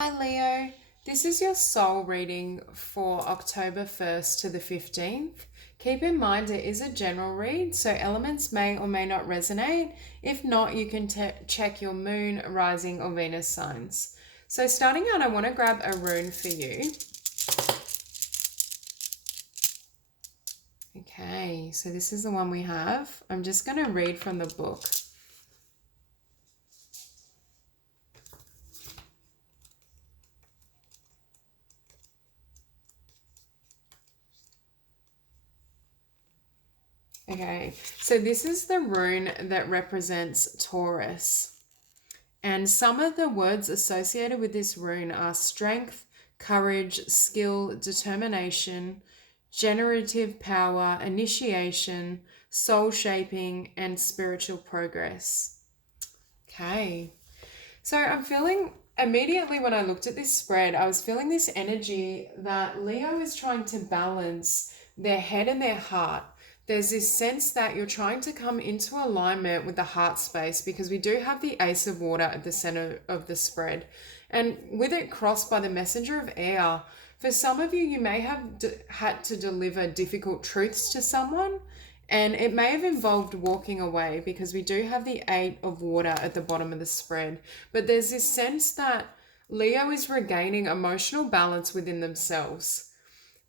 Hi Leo, this is your soul reading for October 1st to the 15th. Keep in mind it is a general read, so elements may or may not resonate. If not, you can check your moon, rising, or Venus signs. So starting out, I want to grab a rune for you. Okay, so this is the one we have. I'm just going to read from the book. Okay, so this is the rune that represents Taurus. And some of the words associated with this rune are strength, courage, skill, determination, generative power, initiation, soul shaping, and spiritual progress. Okay, so I'm feeling immediately when I looked at this spread, I was feeling this energy that Leo is trying to balance their head and their heart. There's this sense that you're trying to come into alignment with the heart space because we do have the Ace of Water at the center of the spread. And with it crossed by the Messenger of Air, for some of you, you may have had to deliver difficult truths to someone, and it may have involved walking away because we do have the Eight of Water at the bottom of the spread. But there's this sense that Leo is regaining emotional balance within themselves.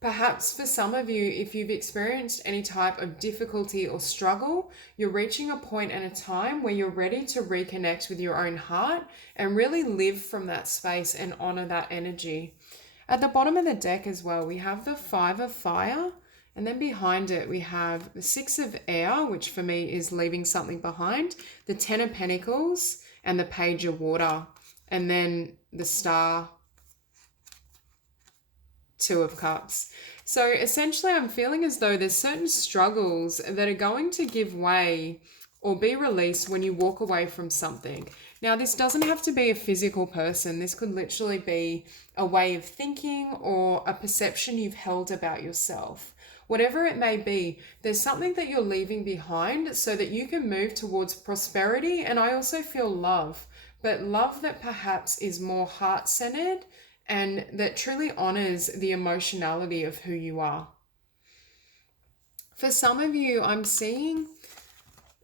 Perhaps for some of you, if you've experienced any type of difficulty or struggle, you're reaching a point and a time where you're ready to reconnect with your own heart and really live from that space and honor that energy. At the bottom of the deck as well, we have the Five of Fire, and then behind it we have the Six of Air, which for me is leaving something behind, the Ten of Pentacles, and the Page of Water, and then the Star, Two of Cups. So essentially I'm feeling as though there's certain struggles that are going to give way or be released when you walk away from something. Now, this doesn't have to be a physical person. This could literally be a way of thinking or a perception you've held about yourself. Whatever it may be, there's something that you're leaving behind so that you can move towards prosperity. And I also feel love, but love that perhaps is more heart-centered and that truly honors the emotionality of who you are. For some of you, I'm seeing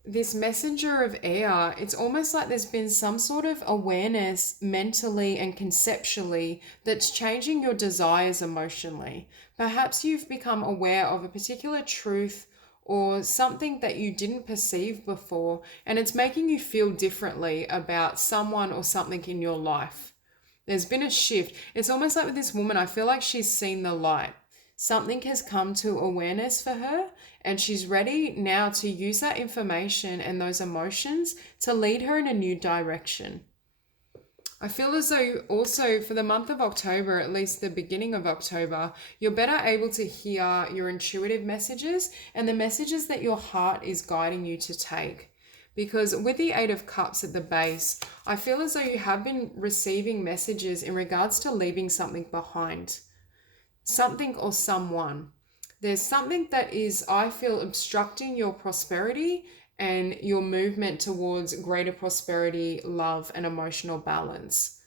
this Messenger of Air. It's almost like there's been some sort of awareness mentally and conceptually that's changing your desires emotionally. Perhaps you've become aware of a particular truth or something that you didn't perceive before, and it's making you feel differently about someone or something in your life. There's been a shift. It's almost like with this woman, I feel like she's seen the light. Something has come to awareness for her, and she's ready now to use that information and those emotions to lead her in a new direction. I feel as though also for the month of October, at least the beginning of October, you're better able to hear your intuitive messages and the messages that your heart is guiding you to take. Because with the Eight of Cups at the base, I feel as though you have been receiving messages in regards to leaving something behind. Something or someone. There's something that is, I feel, obstructing your prosperity and your movement towards greater prosperity, love, and emotional balance.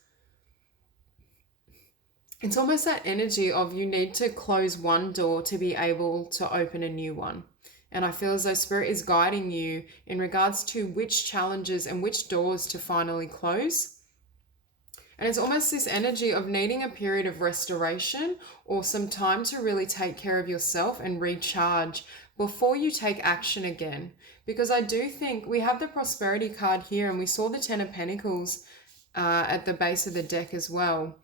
It's almost that energy of you need to close one door to be able to open a new one. And I feel as though Spirit is guiding you in regards to which challenges and which doors to finally close. And it's almost this energy of needing a period of restoration or some time to really take care of yourself and recharge before you take action again. Because I do think we have the prosperity card here, and we saw the Ten of Pentacles at the base of the deck as well.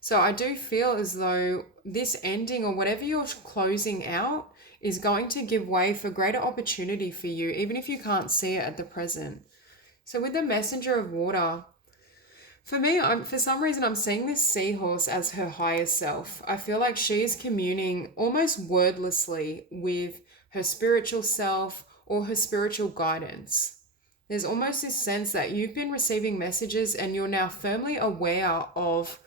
So I do feel as though this ending or whatever you're closing out is going to give way for greater opportunity for you, even if you can't see it at the present. So with the Messenger of Water, for me, for some reason, I'm seeing this seahorse as her higher self. I feel like she is communing almost wordlessly with her spiritual self or her spiritual guidance. There's almost this sense that you've been receiving messages and you're now firmly aware of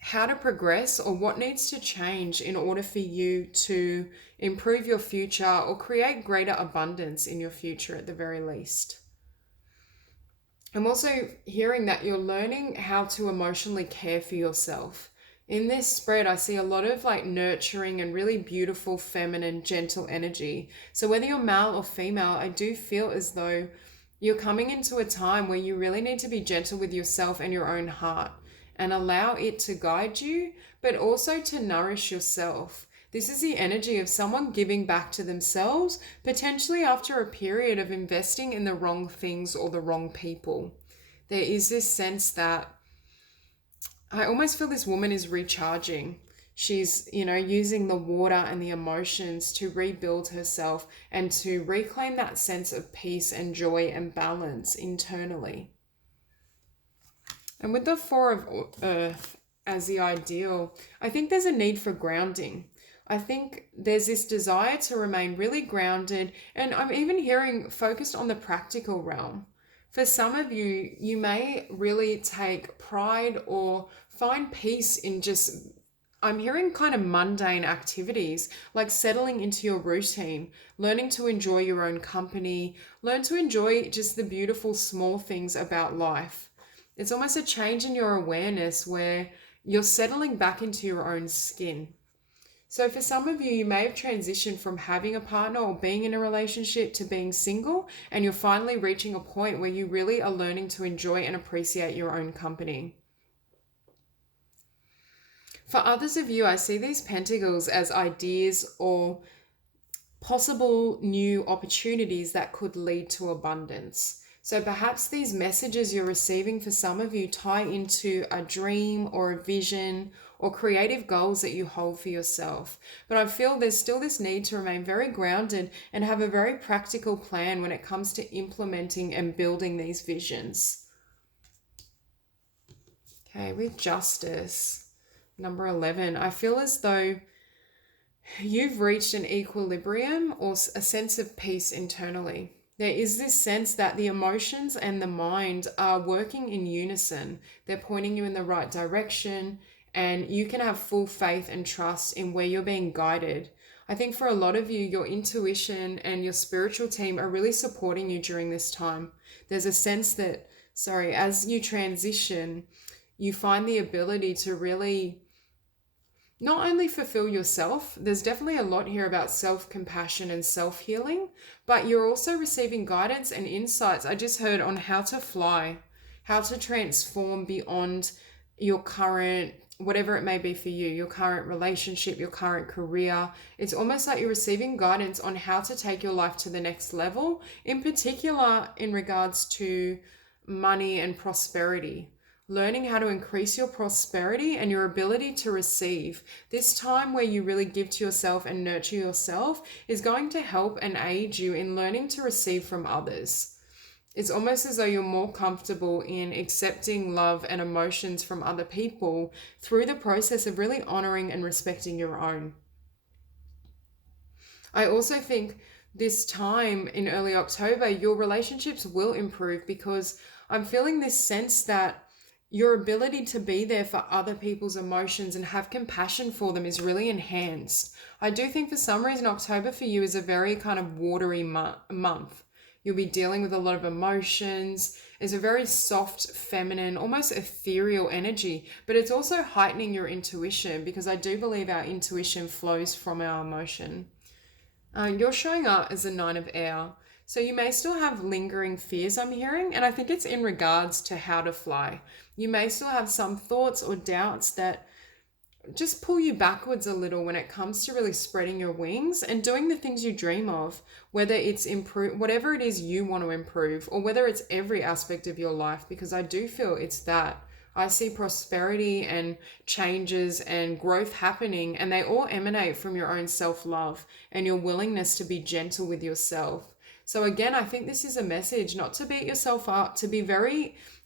how to progress or what needs to change in order for you to improve your future or create greater abundance in your future at the very least. I'm also hearing that you're learning how to emotionally care for yourself. In this spread, I see a lot of like nurturing and really beautiful, feminine, gentle energy. So, whether you're male or female, I do feel as though you're coming into a time where you really need to be gentle with yourself and your own heart and allow it to guide you, but also to nourish yourself. This is the energy of someone giving back to themselves, potentially after a period of investing in the wrong things or the wrong people. There is this sense that I almost feel this woman is recharging. She's, using the water and the emotions to rebuild herself and to reclaim that sense of peace and joy and balance internally. And with the Four of Earth as the ideal, I think there's a need for grounding. I think there's this desire to remain really grounded, and I'm even hearing focused on the practical realm. For some of you, you may really take pride or find peace in just, I'm hearing kind of mundane activities like settling into your routine, learning to enjoy your own company, learn to enjoy just the beautiful small things about life. It's almost a change in your awareness where you're settling back into your own skin. So for some of you, you may have transitioned from having a partner or being in a relationship to being single, and you're finally reaching a point where you really are learning to enjoy and appreciate your own company. For others of you, I see these pentacles as ideas or possible new opportunities that could lead to abundance. So perhaps these messages you're receiving for some of you tie into a dream or a vision or creative goals that you hold for yourself. But I feel there's still this need to remain very grounded and have a very practical plan when it comes to implementing and building these visions. Okay, with Justice, number 11, I feel as though you've reached an equilibrium or a sense of peace internally. There is this sense that the emotions and the mind are working in unison. They're pointing you in the right direction, and you can have full faith and trust in where you're being guided. I think for a lot of you, your intuition and your spiritual team are really supporting you during this time. There's a sense that, as you transition, you find the ability to really not only fulfill yourself, there's definitely a lot here about self-compassion and self-healing, but you're also receiving guidance and insights. I just heard on how to fly, how to transform beyond your current, whatever it may be for you, your current relationship, your current career. It's almost like you're receiving guidance on how to take your life to the next level, in particular in regards to money and prosperity. Learning how to increase your prosperity and your ability to receive. This time where you really give to yourself and nurture yourself is going to help and aid you in learning to receive from others. It's almost as though you're more comfortable in accepting love and emotions from other people through the process of really honoring and respecting your own. I also think this time in early October, your relationships will improve because I'm feeling this sense that your ability to be there for other people's emotions and have compassion for them is really enhanced. I do think for some reason October for you is a very kind of watery month. You'll be dealing with a lot of emotions. It's a very soft, feminine, almost ethereal energy, but it's also heightening your intuition because I do believe our intuition flows from our emotion. You're showing up as a 9 of Air. So you may still have lingering fears, I'm hearing, and I think it's in regards to how to fly. You may still have some thoughts or doubts that just pull you backwards a little when it comes to really spreading your wings and doing the things you dream of, whether it's whatever it is you want to improve, or whether it's every aspect of your life, because I do feel it's that. I see prosperity and changes and growth happening, and they all emanate from your own self-love and your willingness to be gentle with yourself. So again, I think this is a message not to beat yourself up, to be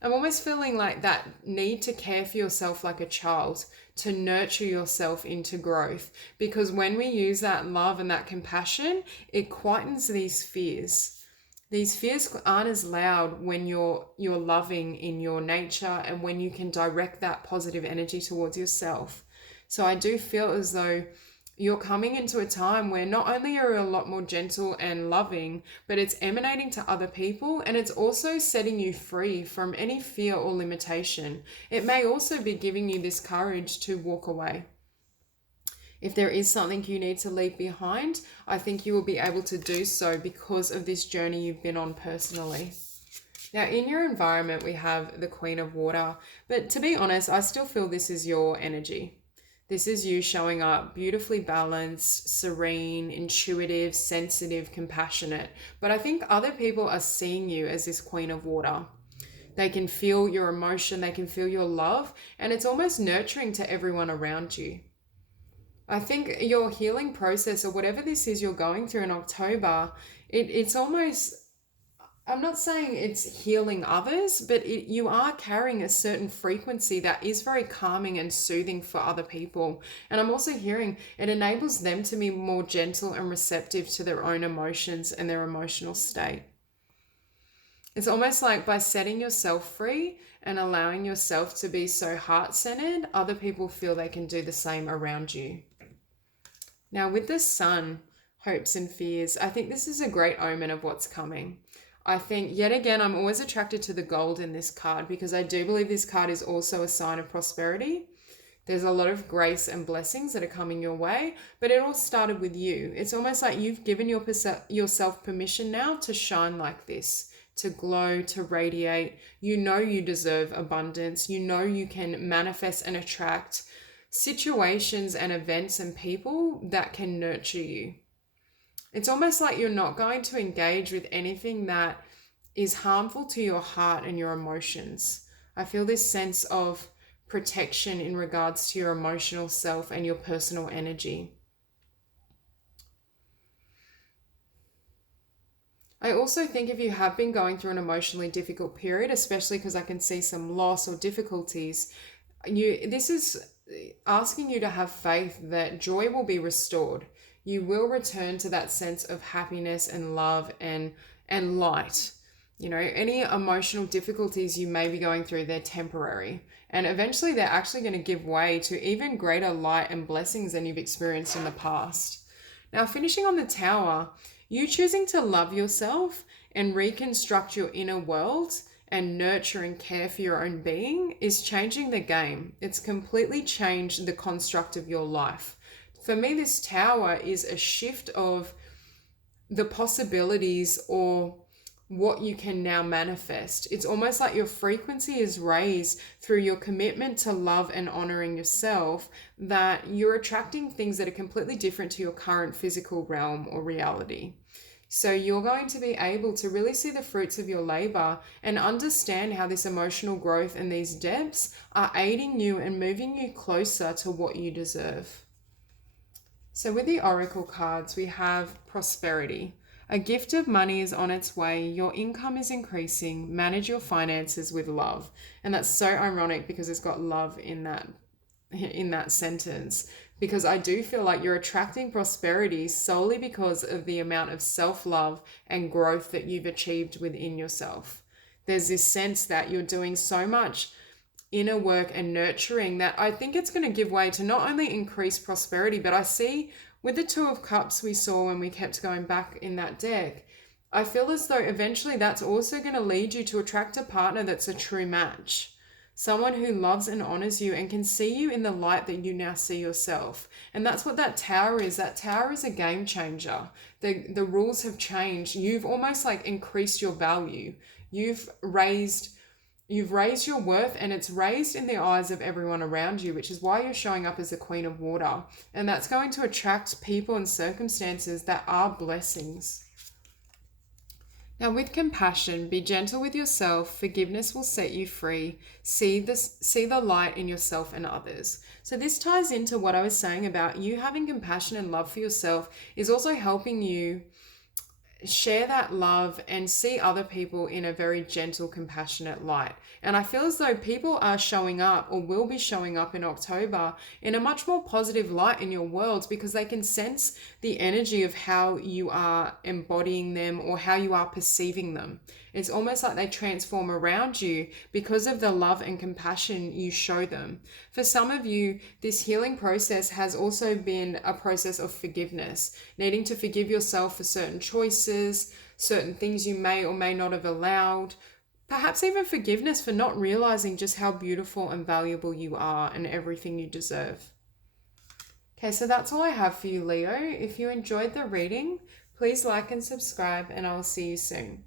I'm almost feeling like that need to care for yourself like a child, to nurture yourself into growth. Because when we use that love and that compassion, it quietens these fears. These fears aren't as loud when you're loving in your nature and when you can direct that positive energy towards yourself. So I do feel as though you're coming into a time where not only are you a lot more gentle and loving, but it's emanating to other people, and it's also setting you free from any fear or limitation. It may also be giving you this courage to walk away. If there is something you need to leave behind, I think you will be able to do so because of this journey you've been on personally. Now, in your environment, we have the Queen of Water, but to be honest, I still feel this is your energy. This is you showing up beautifully balanced, serene, intuitive, sensitive, compassionate. But I think other people are seeing you as this Queen of Water. They can feel your emotion, they can feel your love, and it's almost nurturing to everyone around you. I think your healing process, or whatever this is you're going through in October, it's almost, I'm not saying it's healing others, but you are carrying a certain frequency that is very calming and soothing for other people. And I'm also hearing it enables them to be more gentle and receptive to their own emotions and their emotional state. It's almost like by setting yourself free and allowing yourself to be so heart-centered, other people feel they can do the same around you. Now, with the Sun, hopes and fears, I think this is a great omen of what's coming. I think, yet again, I'm always attracted to the gold in this card because I do believe this card is also a sign of prosperity. There's a lot of grace and blessings that are coming your way, but it all started with you. It's almost like you've given yourself permission now to shine like this, to glow, to radiate. You know you deserve abundance. You know you can manifest and attract situations and events and people that can nurture you. It's almost like you're not going to engage with anything that is harmful to your heart and your emotions. I feel this sense of protection in regards to your emotional self and your personal energy. I also think if you have been going through an emotionally difficult period, especially because I can see some loss or difficulties, this is asking you to have faith that joy will be restored. You will return to that sense of happiness and love and light. You know, any emotional difficulties you may be going through, they're temporary. And eventually they're actually going to give way to even greater light and blessings than you've experienced in the past. Now, finishing on the Tower, you choosing to love yourself and reconstruct your inner world and nurture and care for your own being is changing the game. It's completely changed the construct of your life. For me, this Tower is a shift of the possibilities or what you can now manifest. It's almost like your frequency is raised through your commitment to love and honoring yourself, that you're attracting things that are completely different to your current physical realm or reality. So you're going to be able to really see the fruits of your labor and understand how this emotional growth and these depths are aiding you and moving you closer to what you deserve. So with the Oracle cards, we have prosperity. A gift of money is on its way. Your income is increasing. Manage your finances with love. And that's so ironic because it's got love in that sentence. Because I do feel like you're attracting prosperity solely because of the amount of self-love and growth that you've achieved within yourself. There's this sense that you're doing so much inner work and nurturing that I think it's going to give way to not only increase prosperity, but I see with the Two of Cups we saw when we kept going back in that deck, I feel as though eventually that's also going to lead you to attract a partner that's a true match. Someone who loves and honors you and can see you in the light that you now see yourself. And that's what that Tower is. That Tower is a game changer. The rules have changed. You've almost like increased your value. You've raised your worth, and it's raised in the eyes of everyone around you, which is why you're showing up as the Queen of Water. And that's going to attract people and circumstances that are blessings. Now, with compassion, be gentle with yourself. Forgiveness will set you free. See the light in yourself and others. So this ties into what I was saying about you having compassion and love for yourself is also helping you share that love and see other people in a very gentle, compassionate light. And I feel as though people are showing up or will be showing up in October in a much more positive light in your worlds, because they can sense the energy of how you are embodying them or how you are perceiving them. It's almost like they transform around you because of the love and compassion you show them. For some of you, this healing process has also been a process of forgiveness, needing to forgive yourself for certain choices, certain things you may or may not have allowed, perhaps even forgiveness for not realizing just how beautiful and valuable you are and everything you deserve. Okay, so that's all I have for you, Leo. If you enjoyed the reading, please like and subscribe, and I'll see you soon.